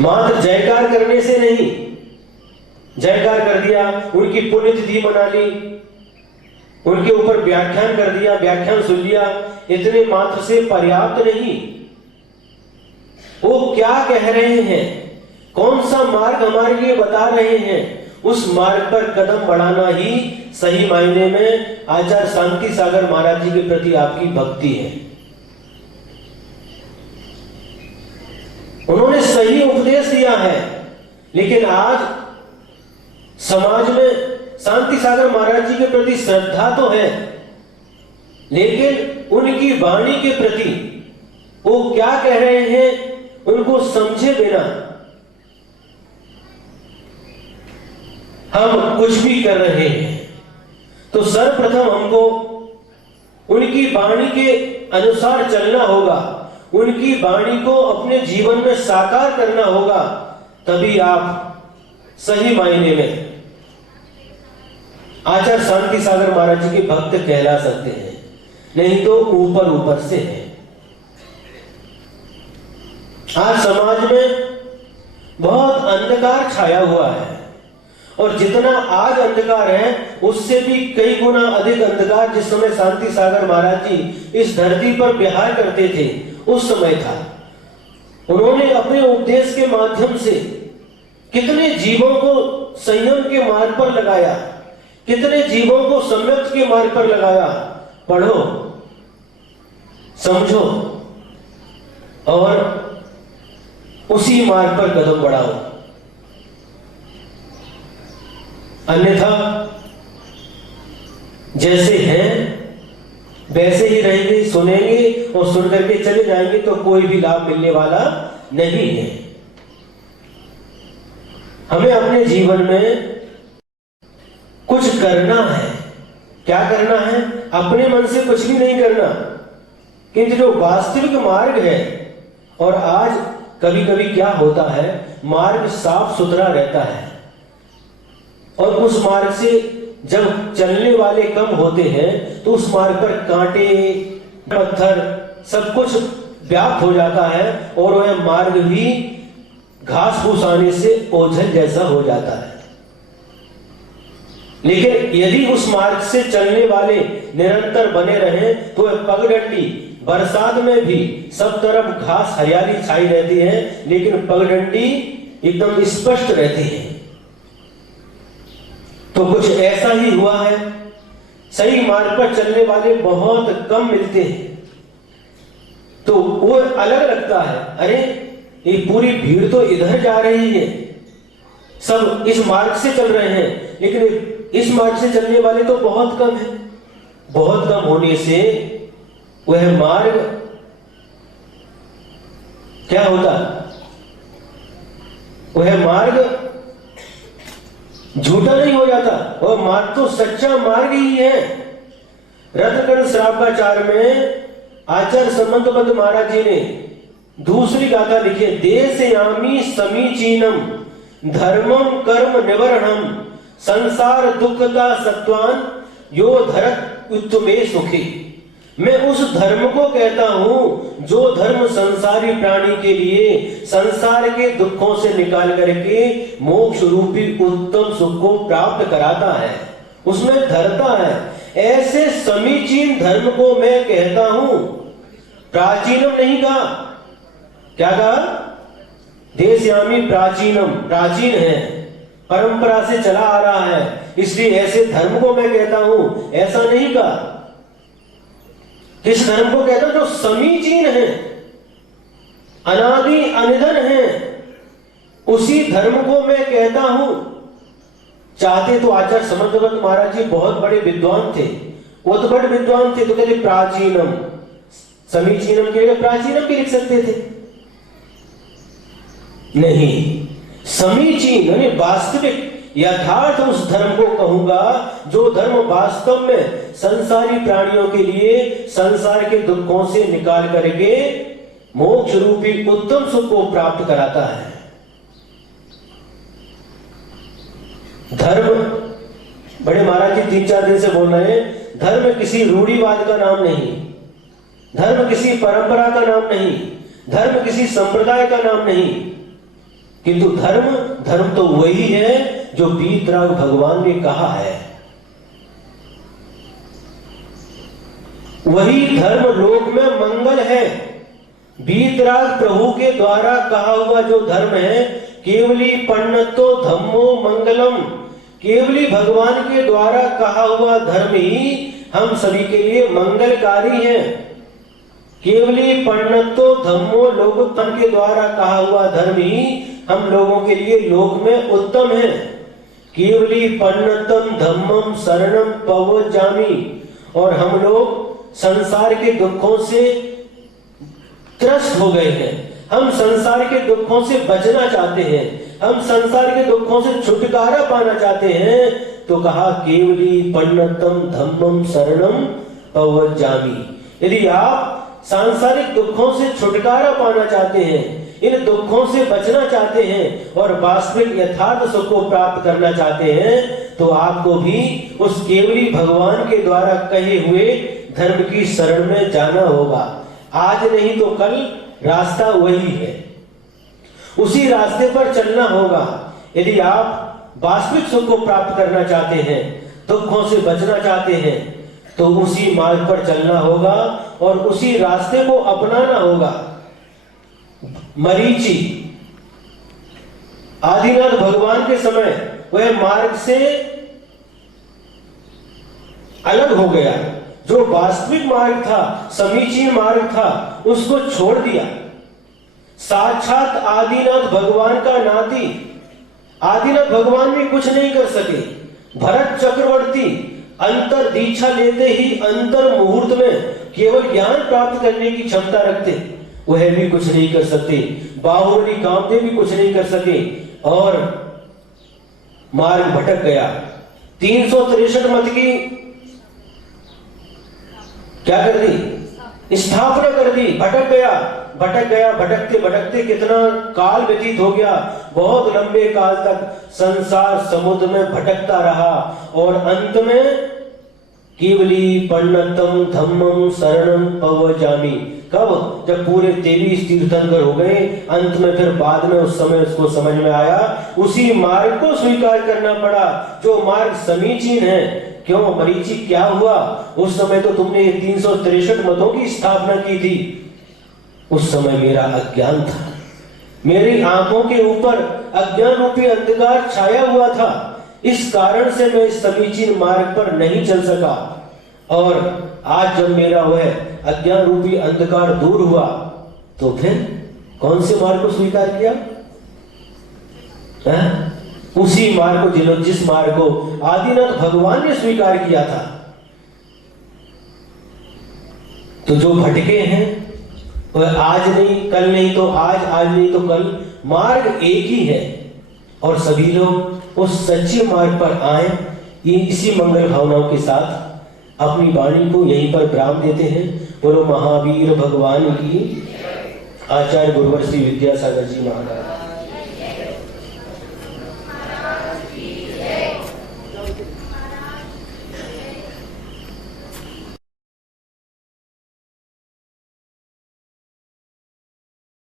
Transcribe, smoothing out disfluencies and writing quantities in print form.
मात्र जयकार करने से नहीं, जयकार कर दिया, उनकी पुण्यतिथि मना ली, उनके ऊपर व्याख्यान कर दिया, व्याख्यान सुन लिया, इतने मात्र से पर्याप्त नहीं। वो क्या कह रहे हैं, कौन सा मार्ग हमारे लिए बता रहे हैं, उस मार्ग पर कदम बढ़ाना ही सही मायने में आचार्य शांति सागर महाराज जी के प्रति आपकी भक्ति है। उन्होंने सही उपदेश दिया है, लेकिन आज समाज में शांति सागर महाराज जी के प्रति श्रद्धा तो है, लेकिन उनकी वाणी के प्रति वो क्या कह रहे हैं उनको समझे बिना हम कुछ भी कर रहे हैं। तो सर्वप्रथम हमको उनकी वाणी के अनुसार चलना होगा, उनकी वाणी को अपने जीवन में साकार करना होगा, तभी आप सही मायने में आचार्य शांति सागर महाराज जी के भक्त कहला सकते हैं, नहीं तो ऊपर ऊपर से है। आज समाज में बहुत अंधकार छाया हुआ है, और जितना आज अंधकार है उससे भी कई गुना अधिक अंधकार जिस समय शांति सागर महाराज जी इस धरती पर विहार करते थे उस समय था। उन्होंने अपने उपदेश के माध्यम से कितने जीवों को संयम के मार्ग पर लगाया, कितने जीवों को सम्यक के मार्ग पर लगाया। पढ़ो, समझो और उसी मार्ग पर कदम बढ़ाओ, अन्यथा जैसे हैं वैसे ही रहेंगे, सुनेंगे और सुन करके चले जाएंगे तो कोई भी लाभ मिलने वाला नहीं है। हमें अपने जीवन में कुछ करना है। क्या करना है? अपने मन से कुछ भी नहीं करना, किंतु जो वास्तविक मार्ग है, और आज कभी कभी क्या होता है, मार्ग साफ सुथरा रहता है और उस मार्ग से जब चलने वाले कम होते हैं तो उस मार्ग पर कांटे पत्थर सब कुछ व्याप्त हो जाता है और वह मार्ग भी घास फूस आने से ओझल जैसा हो जाता है। लेकिन यदि उस मार्ग से चलने वाले निरंतर बने रहें तो वह पगडंडी, बरसात में भी सब तरफ घास हरियाली छाई रहती है, लेकिन पगडंडी एकदम स्पष्ट रहती है। तो कुछ ऐसा ही हुआ है, सही मार्ग पर चलने वाले बहुत कम मिलते हैं, तो वो अलग लगता है, अरे ये पूरी भीड़ तो इधर जा रही है, सब इस मार्ग से चल रहे हैं, लेकिन इस मार्ग से चलने वाले तो बहुत कम है। बहुत कम होने से वह मार्ग क्या होता, वह मार्ग झूठा नहीं हो जाता, वह मार्ग तो सच्चा मार्ग ही है। रत्नकर्ण श्राव्याचार में आचार्य संबंधपद महाराज जी ने दूसरी गाथा लिखी है, देशयामी समीचीनम धर्मम कर्म निवरणम संसार दुखता सत्वान यो धरत उत्तमे सुखी। मैं उस धर्म को कहता हूं जो धर्म संसारी प्राणी के लिए संसार के दुखों से निकाल करके मोक्ष रूपी उत्तम सुख को प्राप्त कराता है, उसमें धरता है। ऐसे समीचीन धर्म को मैं कहता हूं, प्राचीनम नहीं कहा। क्या कहा? देशयामी प्राचीनम, प्राचीन है, परंपरा से चला आ रहा है, इसलिए ऐसे धर्म को मैं कहता हूं, ऐसा नहीं कहा। किस धर्म को कहता हूं? जो समीचीन है, अनादि अनिधन है, उसी धर्म को मैं कहता हूं। चाहते तो आचार्य समंतवत महाराज जी बहुत बड़े विद्वान थे, उद्भट विद्वान थे, तो कहते प्राचीनम, समीचीनम के लिए प्राचीनम भी लिख सकते थे। नहीं, समीचीन यानी वास्तविक यथार्थ उस धर्म को कहूंगा जो धर्म वास्तव में संसारी प्राणियों के लिए संसार के दुखों से निकाल करके मोक्ष रूपी उत्तम सुख को प्राप्त कराता है। धर्म, बड़े महाराज जी 3-4 दिन से बोल रहे हैं, धर्म किसी रूढ़िवाद का नाम नहीं, धर्म किसी परंपरा का नाम नहीं, धर्म किसी संप्रदाय का नाम नहीं, किंतु धर्म तो वही है जो वीतराग भगवान ने कहा है। वही धर्म लोक में मंगल है। वीतराग प्रभु के द्वारा कहा हुआ जो धर्म है, केवली पन्नतो धम्मो मंगलम, केवली भगवान के द्वारा कहा हुआ धर्म ही हम सभी के लिए मंगलकारी है। केवली पन्नतो धम्मो लोकोत्तम के द्वारा कहा हुआ धर्म ही हम लोगों के लिए लोक में उत्तम है। केवली पन्नतम धम्मम शरणम पवजामि, और हम लोग संसार के दुखों से त्रस्त हो गए हैं। हम संसार के दुखों से बचना चाहते हैं, हम संसार के दुखों से छुटकारा पाना चाहते हैं, तो कहा केवली पन्नतम धम्मम शरणम पवजामि। यदि आप सांसारिक दुखों से छुटकारा पाना चाहते हैं, इन दुखों से बचना चाहते हैं और वास्तविक यथार्थ सुख को प्राप्त करना चाहते हैं, तो आपको भी उस केवली भगवान के द्वारा कहे हुए धर्म की शरण में जाना होगा। आज नहीं तो कल रास्ता वही है, उसी रास्ते पर चलना होगा। यदि आप वास्तविक सुख को प्राप्त करना चाहते हैं, दुखों से बचना चाहते हैं, तो उसी मार्ग पर चलना होगा और उसी रास्ते को अपनाना होगा। मरीचि आदिनाथ भगवान के समय वह मार्ग से अलग हो गया। जो वास्तविक मार्ग था, समीचीन मार्ग था, उसको छोड़ दिया। साक्षात आदिनाथ भगवान का नाती आदिनाथ भगवान भी कुछ नहीं कर सके। भरत चक्रवर्ती अंतर दीक्षा लेते ही अंतर मुहूर्त में केवल ज्ञान प्राप्त करने की क्षमता रखते, वह भी कुछ नहीं कर सकते। बाहुबली कामदेव भी कुछ नहीं कर सके और मार्ग भटक गया। 363 मत की क्या कर दी? स्थापना कर दी। भटक गया, भटकते भटकते कितना काल व्यतीत हो गया। बहुत लंबे काल तक संसार समुद्र में भटकता रहा और अंत में केवली पन्नतम धम्मम शरणम पवजामि। कब? जब पूरे 23 तीर्थंकर हो गए। अंत में फिर बाद में उस समय उसको समझ में आया, उसी मार्ग को स्वीकार करना पड़ा जो मार्ग समीचीन है। क्यों मरीचि, क्या हुआ? उस समय तो तुमने 363 मतों की स्थापना की थी। उस समय मेरा अज्ञान था, मेरी आंखों के ऊपर अज्ञान रूपी अंधकार छाया हुआ था। इस कारण से मैं इस समीचीन मार्ग पर नहीं चल सका। और आज जब मेरा वह अज्ञान रूपी अंधकार दूर हुआ, तो फिर कौन से मार्ग को स्वीकार किया? उसी मार्ग को, जिस मार्ग को आदिनाथ भगवान ने स्वीकार किया था। तो जो भटके हैं वह आज नहीं कल नहीं तो आज नहीं तो कल, मार्ग एक ही है। और सभी लोग उस सच्चे मार्ग पर आए। इसी मंगल भावनाओं के साथ अपनी वाणी को यहीं पर विराम देते हैं। बोलो महावीर भगवान की। आचार्य गुरुवर श्री विद्यासागर जी महाराज।